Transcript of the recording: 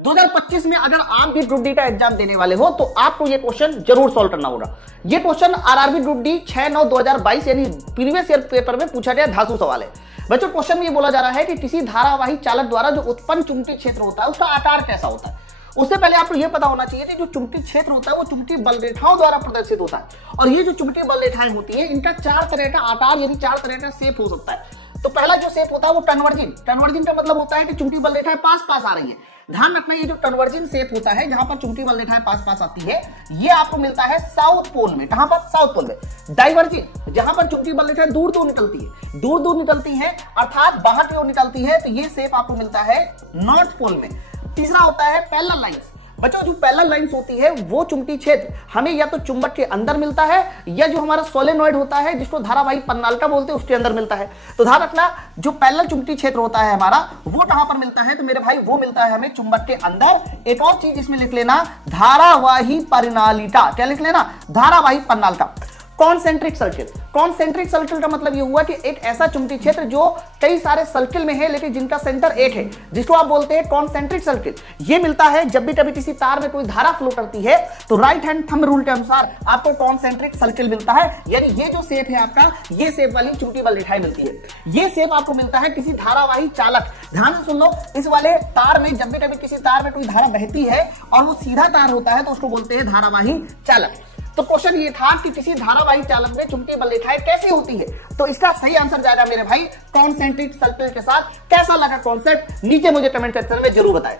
2025 में अगर आप भी ग्रुप डी का एग्जाम देने वाले हो तो आपको ये क्वेश्चन जरूर सॉल्व करना होगा। ये क्वेश्चन आरआरबी ग्रुप डी 6/9/2022 यानी प्रीवियस ईयर पेपर में पूछा गया धांसू सवाल है। बच्चों क्वेश्चन में ये बोला जा रहा है कि किसी धारावाही चालक द्वारा जो उत्पन्न चुंबकीय क्षेत्र होता है उसका आकार कैसा होता है। उससे पहले आपको यह पता होना चाहिए कि जो चुंबकीय क्षेत्र होता है वो चुंबकीय बल रेखाओं द्वारा प्रदर्शित होता है और ये जो चुंबकीय बल रेखाएं होती है इनका 4 तरह का आकार यानी 4 तरह का शेप हो सकता है। तो पहला जो शेप होता है वो कन्वर्जिंग का मतलब होता है कि चुंबकीय बल रेखाएं पास पास आ रही है। ध्यान रखना ये जो कन्वर्जिंग शेप होता है जहां पर चुंबकीय बल रेखाएं पास पास आती है ये आपको मिलता है साउथ पोल में। कहां पर? साउथ पोल में। डाइवर्जिंग जहां पर चुंबकीय बल रेखाएं दूर दूर निकलती है अर्थात बाहर की ओर निकलती है तो ये शेप आपको मिलता है नॉर्थ पोल में। तीसरा होता है पैरेलल लाइंस। बच्चों जो पैरेलल लाइंस होती है वो चुंबकीय क्षेत्र हमें या तो चुंबक के अंदर मिलता है या जो हमारा सोलेनॉइड होता है जिसको धारावाही पन्नालिका बोलते हैं उसके अंदर मिलता है। तो ध्यान रखना जो पैरेलल चुंबकीय क्षेत्र होता है हमारा वो कहां पर मिलता है तो मेरे भाई वो मिलता है हमें चुंबक के अंदर। एक और चीज इसमें लिख लेना धारावाही परिनालिका। क्या लिख लेना? धारावाही पन्नालिका। कॉन्सेंट्रिक सर्किल का मतलब ये हुआ कि एक ऐसा चुंबकीय क्षेत्र जो कई सारे सर्किल में है लेकिन जिनका सेंटर एक है जिसको आप बोलते हैं कॉन्सेंट्रिक सर्किल। ये मिलता है जब भी कभी किसी तार में कोई धारा फ्लो करती है तो राइट हैंड थंब रूल के अनुसार आपको कॉन्सेंट्रिक सर्किल मिलता है। यानी ये जो शेप है आपका ये शेप वाली चुंबकीय बल रेखाएं मिलती है। ये शेप आपको मिलता है किसी धारावाही चालक। ध्यान से सुन लो इस वाले तार में जब भी कभी किसी तार में कोई धारा बहती है और वो सीधा तार होता है तो उसको बोलते हैं धारावाही चालक। तो क्वेश्चन ये था कि किसी धारावाही चालक में चुंबकीय बल रेखाएं कैसी होती है तो इसका सही आंसर जाएगा मेरे भाई कॉन्सेंट्रिक सर्किल के साथ। कैसा लगा कॉन्सेप्ट नीचे मुझे कमेंट सेक्शन में जरूर बताएं।